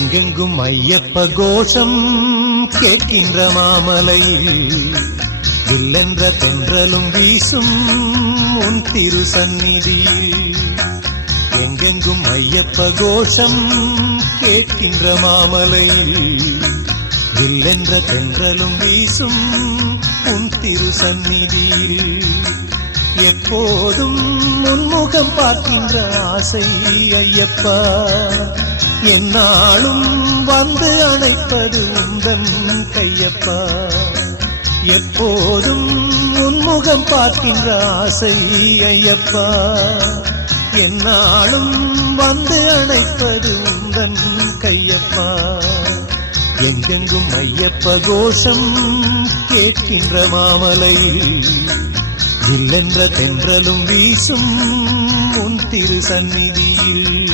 எங்கெங்கும் ஐயப்ப கோஷம் கேட்கின்ற மாமலையில் வில்லென்ற தென்றலும் வீசும் உன் திரு சந்நிதியில். எங்கெங்கும் ஐயப்ப கோஷம் கேட்கின்ற மாமலையில் வில்லென்ற தென்றலும் வீசும் உன் திரு சந்நிதியில். எப்போதும் உன்முகம் பார்க்கின்ற ஆசை ஐயப்பா, என்னாலும் வந்து அணைப்பது உந்தன் கையப்பா. எப்போதும் உன்முகம் பார்க்கின்ற ஆசை ஐயப்பா, என்னாலும் வந்து அணைப்பது உந்தன் கையப்பா. எங்கெங்கும் ஐயப்ப கோஷம் கேட்கின்ற மாமலையில் வில்லென்ற தென்றலும் வீசும் உன் திரு சந்நிதியில்.